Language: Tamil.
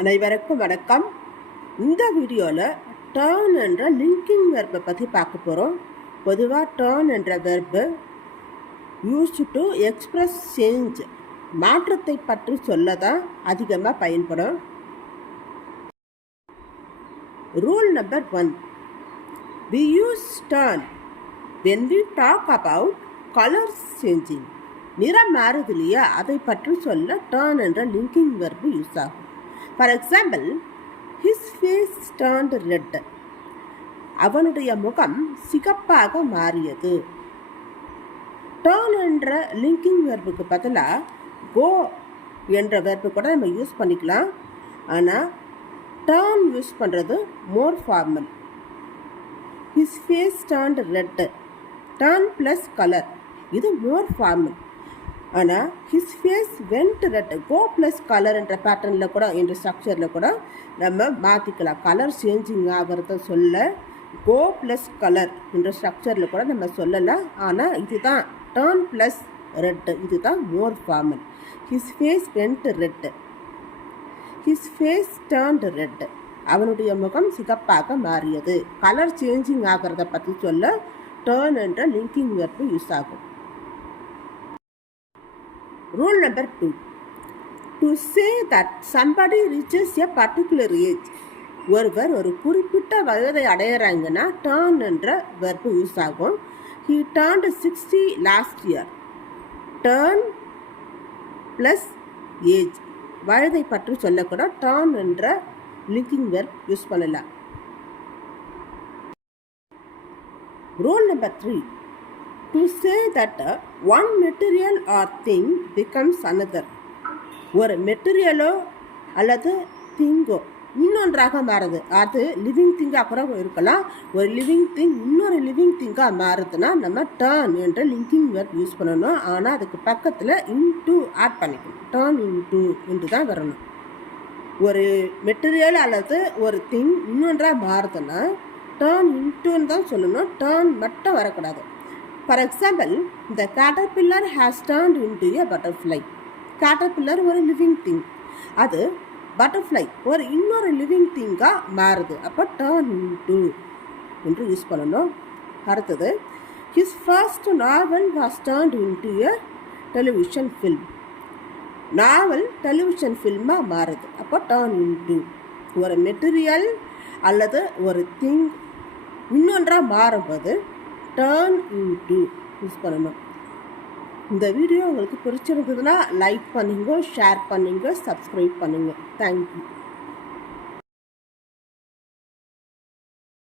அனைவருக்கும் வணக்கம். இந்த வீடியோவில் டர்ன் என்ற லிங்கிங் வெர்பை பற்றி பார்க்க போகிறோம். பொதுவாக டர்ன் என்ற verb use to express change, மாற்றத்தை பற்றி சொல்ல தான் அதிகமாக பயன்படும். Rule number 1, we use turn when we talk about colors changing. நிறம் மாறுது இல்லையா, அதை பற்றி சொல்ல டர்ன் என்ற லிங்கிங் வெர்பு யூஸ் ஆகும். For example, his face turned red. அவனுடைய முகம் சிகப்பாக மாறியது. டர்ன் என்ற லிங்கிங் வெர்புக்கு பதிலாக கோ என்ற வெர்பு கூட நம்ம யூஸ் பண்ணிக்கலாம். ஆனால் டர்ன் யூஸ் பண்ணுறது more formal. his face turned red, turn plus colour, இது மோர் ஃபார்மல். ஆனால் his face went red, go plus colour என்ற பேட்டர்னில் கூட, என்ற ஸ்ட்ரக்சரில் கூட நம்ம மாற்றிக்கலாம். கலர் சேஞ்சிங் ஆகிறத சொல்ல கோ ப்ளஸ் கலர் என்ற ஸ்ட்ரக்சரில் கூட நம்ம சொல்லலாம். ஆனால் இதுதான் டர்ன் ப்ளஸ் ரெட், இதுதான் more formal. His face went red, his face turned red, அவனுடைய முகம் சிகப்பாக மாறியது. கலர் சேஞ்சிங் ஆகிறத பற்றி சொல்ல டர்ன் என்ற லிங்கிங் வெர்பு யூஸ் ஆகும். Rule number 2, to say that somebody reaches a particular age, ஒருவர் ஒரு குறிப்பிட்ட வயதை அடையிறாங்கன்னா டர்ன் என்ற வெர்பு யூஸ் ஆகும். he turned 60 last year. Turn plus age, வயதை பற்றி சொல்லக்கூட டர்ன் என்ற லிங்கிங் வெர்ப் யூஸ் பண்ணலாம். Rule number 3, to say that one material or thing becomes another. ஒரு மெட்டீரியலோ அல்லது திங்கோ இன்னொன்றாக மாறுது. அது லிவிங் திங்காக கூட இருக்கலாம். ஒரு லிவிங் திங் இன்னொரு லிவிங் திங்காக மாறுதுன்னா நம்ம டர்ன் என்ற லிங்கிங் வெர்ப் யூஸ் பண்ணணும். ஆனால் அதுக்கு பக்கத்தில் இன்டு ஆட் பண்ணிக்கணும். டர்ன் இன்டு என்று தான் வரணும். ஒரு மெட்டீரியல் அல்லது ஒரு திங் இன்னொன்றாக மாறுதுன்னா டர்ன் இன்டுன்னு தான் சொல்லணும். டர்ன் மட்டும் வரக்கூடாது. For example, the caterpillar has turned into a butterfly. Caterpillar ஒரு லிவிங் திங், அது பட்டர்ஃப்ளை ஒரு இன்னொரு லிவிங் திங்காக மாறுது. அப்போ டர்ன் இன்டு என்று யூஸ் பண்ணணும். அடுத்தது, his first novel was turned into a television film. நாவல் டெலிவிஷன் ஃபில்மாக மாறுது. அப்போ டர்ன் இன்டு. ஒரு மெட்டீரியல் அல்லது ஒரு திங் இன்னொன்றாக மாறும்போது டர்ன் இன்டு யூஸ் பண்ணணும். இந்த வீடியோ உங்களுக்கு பிடிச்சிருந்ததுன்னா லைக் பண்ணுங்க, ஷேர் பண்ணுங்க, சப்ஸ்கிரைப் பண்ணுங்க. தேங்க்யூ.